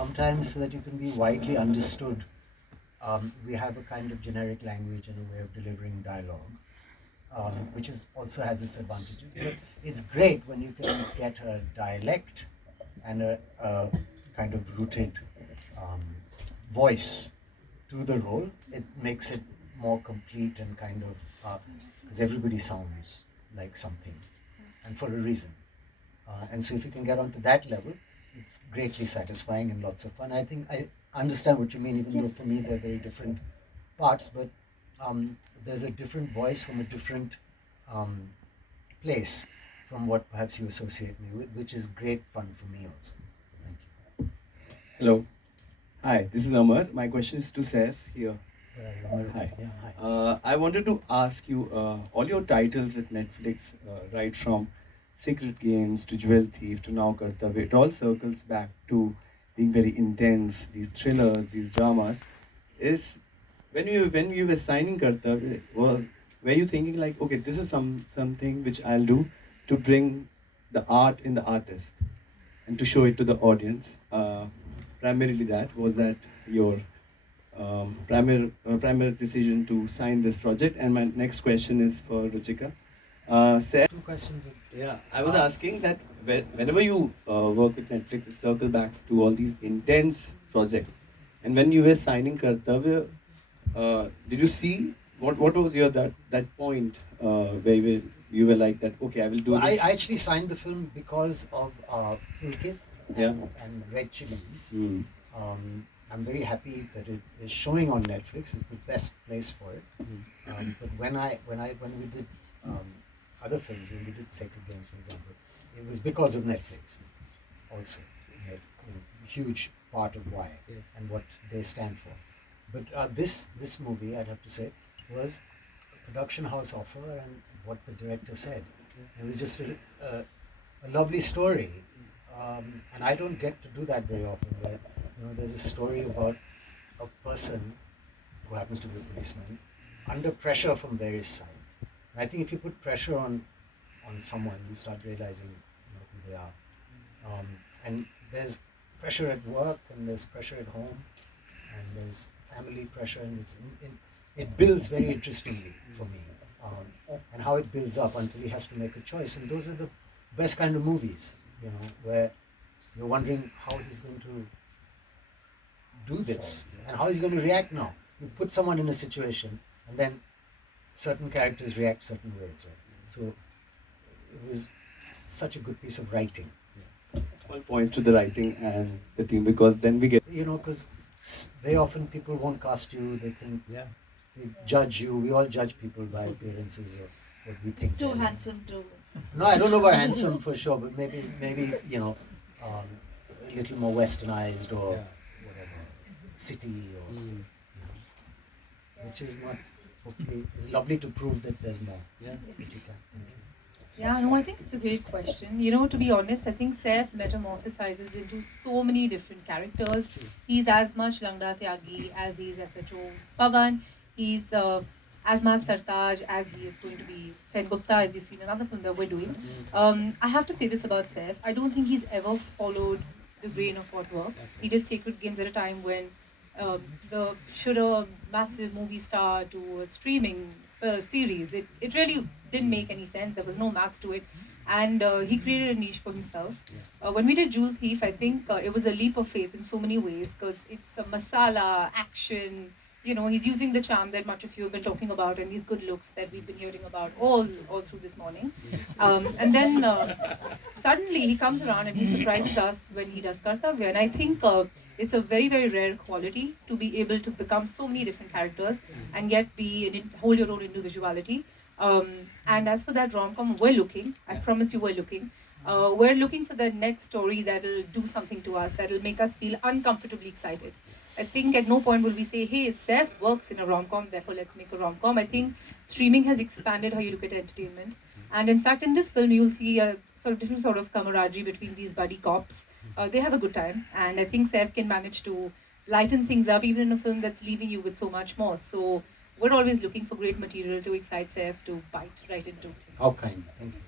sometimes so that you can be widely understood, we have a kind of generic language and a way of delivering dialogue, which is also has its advantages. But it's great when you can get a dialect and a kind of rooted voice to the role. It makes it more complete and kind of because everybody sounds like something, and for a reason. And so if you can get onto that level, it's greatly satisfying and lots of fun. I think I understand what you mean, even though for me they're very different parts, but there's a different voice from a different place from what perhaps you associate me with, which is great fun for me also. Thank you. Hello. Hi, this is Amar. My question is to Saif here. Hi. Yeah, hi. I wanted to ask you, all your titles with Netflix, right from Secret Games to Jewel Thief to now Kartavya, it all circles back to being very intense, these thrillers, these dramas. Is when you were signing Kartavya, were you thinking like, okay, this is something which I'll do to bring the art in the artist and to show it to the audience? Primarily that your primary decision to sign this project. And my next question is for Ruchika. Saif, Two questions. yeah, I was asking that whenever you work with Netflix, it circle back to all these intense projects. And when you were signing Kartavya, did you see what was your that point where you were like that? Okay, I will do Well, this. I actually signed the film because of Pulkit Yeah. and Red Chilies. Mm. I'm very happy that it is showing on Netflix. It's the best place for it. But when we did other films, when we did Sacred Games, for example, it was because of Netflix. Also, huge part of why and what they stand for. But this movie, I'd have to say, was a production house offer and what the director said. It was just a lovely story, and I don't get to do that very often. Where there's a story about a person who happens to be a policeman under pressure from various sides. And I think if you put pressure on someone, you start realizing who they are. And there's pressure at work, and there's pressure at home, and there's family pressure, and it builds very interestingly for me. And how it builds up until he has to make a choice. And those are the best kind of movies, where you're wondering how he's going to do this and how he's going to react now. You put someone in a situation, and then certain characters react certain ways, right? So it was such a good piece of writing. All points to the writing and the team, because then we get Because very often people won't cast you. They think they judge you. We all judge people by appearances or what we think. Too handsome too. No, I don't know about handsome for sure, but maybe a little more westernized or whatever, city or which is not. Hopefully, it's lovely to prove that there's more. Yeah. If you can. Thank you. Yeah, no, I think it's a great question. To be honest, I think Saif metamorphosizes into so many different characters. He's as much Langda Tyagi as he is SHO Pavan. He's as much Sartaj as he is going to be Sen Gupta, as you've seen another film that we're doing. I have to say this about Saif. I don't think he's ever followed the grain of what works. He did Sacred Games at a time when should a massive movie star to a streaming series, it really didn't make any sense. There was no math to it, and he created a niche for himself. When we did Jewel Thief, I think it was a leap of faith in so many ways, because it's a masala action. He's using the charm that much of you have been talking about, and these good looks that we've been hearing about all through this morning. And then suddenly he comes around and he surprises us when he does Kartavya. And I think it's a very, very rare quality to be able to become so many different characters and yet hold your own individuality. And as for that rom-com, we're looking. I promise you, we're looking. We're looking for the next story that'll do something to us, that'll make us feel uncomfortably excited. I think at no point will we say, hey, Saif works in a rom-com, therefore let's make a rom-com. I think streaming has expanded how you look at entertainment. And in fact, in this film, you'll see a different sort of camaraderie between these buddy cops. They have a good time. And I think Saif can manage to lighten things up, even in a film that's leaving you with so much more. So we're always looking for great material to excite Saif to bite right into. How kind. Thank you.